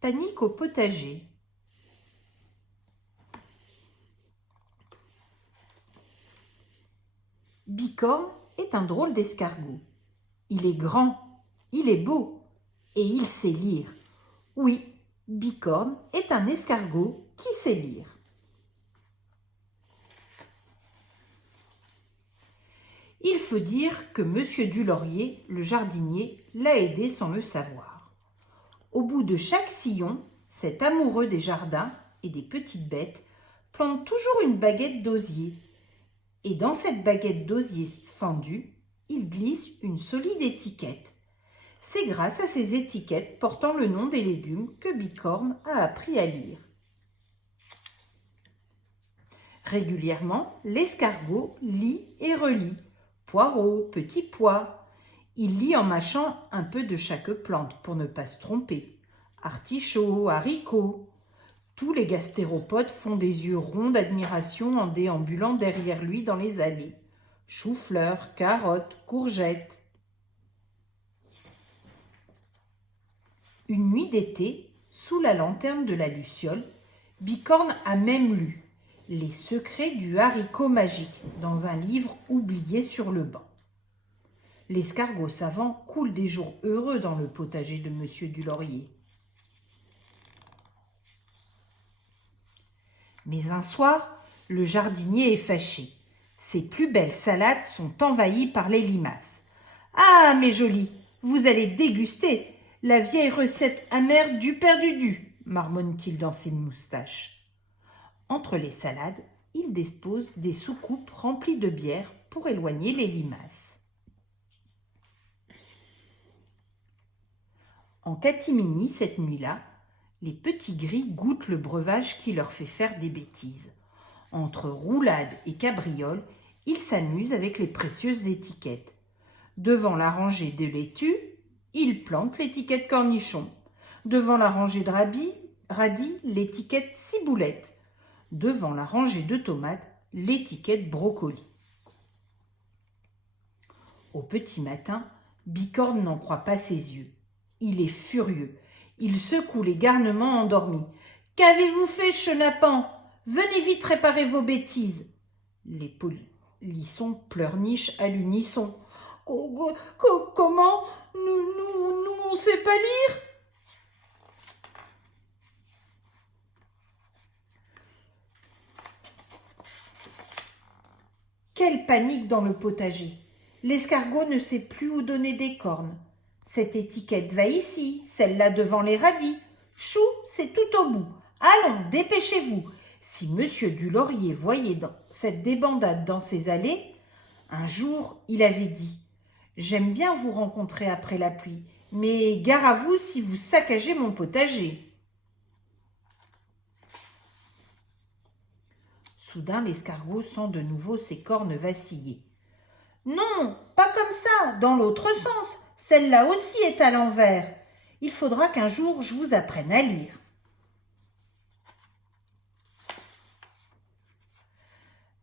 Panique au potager. Bicorne est un drôle d'escargot. Il est grand, il est beau et il sait lire. Oui, Bicorne est un escargot qui sait lire. Il faut dire que Monsieur Dulaurier, le jardinier, l'a aidé sans le savoir. Au bout de chaque sillon, cet amoureux des jardins et des petites bêtes plante toujours une baguette d'osier. Et dans cette baguette d'osier fendue, il glisse une solide étiquette. C'est grâce à ces étiquettes portant le nom des légumes que Bicorne a appris à lire. Régulièrement, l'escargot lit et relit. Poireaux, petits pois. Il lit en mâchant un peu de chaque plante pour ne pas se tromper. Artichauts, haricots. Tous les gastéropodes font des yeux ronds d'admiration en déambulant derrière lui dans les allées. Choux-fleurs, carottes, courgettes. Une nuit d'été, sous la lanterne de la luciole, Bicorne a même lu « Les secrets du haricot magique » dans un livre oublié sur le banc. L'escargot savant coule des jours heureux dans le potager de Monsieur Dulaurier. Mais un soir, le jardinier est fâché. Ses plus belles salades sont envahies par les limaces. « Ah, mes jolies, vous allez déguster la vieille recette amère du père Dudu » marmonne-t-il dans ses moustaches. Entre les salades, il dispose des soucoupes remplies de bière pour éloigner les limaces. En catimini, cette nuit-là, les petits gris goûtent le breuvage qui leur fait faire des bêtises. Entre roulade et cabriole, ils s'amusent avec les précieuses étiquettes. Devant la rangée de laitue, ils plantent l'étiquette cornichon. Devant la rangée de radis, l'étiquette ciboulette. Devant la rangée de tomates, l'étiquette brocoli. Au petit matin, Bicorne n'en croit pas ses yeux. Il est furieux. Il secoue les garnements endormis. « Qu'avez-vous fait, chenapan? Venez vite réparer vos bêtises !» Les polissons pleurnichent à l'unisson. « Comment? Nous, on sait pas lire !» Quelle panique dans le potager! L'escargot ne sait plus où donner des cornes. Cette étiquette va ici, celle-là devant les radis. Chou, c'est tout au bout. Allons, dépêchez-vous. Si Monsieur Dulaurier voyait cette débandade dans ses allées, un jour, il avait dit « J'aime bien vous rencontrer après la pluie, mais gare à vous si vous saccagez mon potager. » Soudain, l'escargot sent de nouveau ses cornes vaciller. « Non, pas comme ça, dans l'autre sens. Celle-là aussi est à l'envers. Il faudra qu'un jour je vous apprenne à lire. »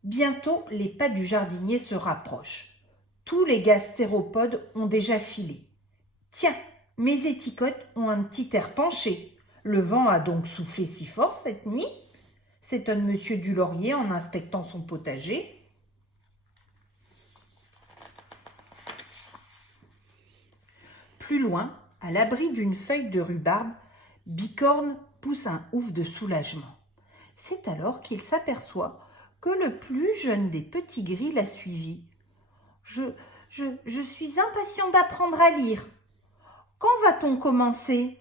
Bientôt, les pas du jardinier se rapprochent. Tous les gastéropodes ont déjà filé. Tiens, mes étiquettes ont un petit air penché. Le vent a donc soufflé si fort cette nuit ? S'étonne Monsieur Dulaurier en inspectant son potager. Plus loin, à l'abri d'une feuille de rhubarbe, Bicorne pousse un ouf de soulagement. C'est alors qu'il s'aperçoit que le plus jeune des petits gris l'a suivi. Je suis impatient d'apprendre à lire. Quand va-t-on commencer ?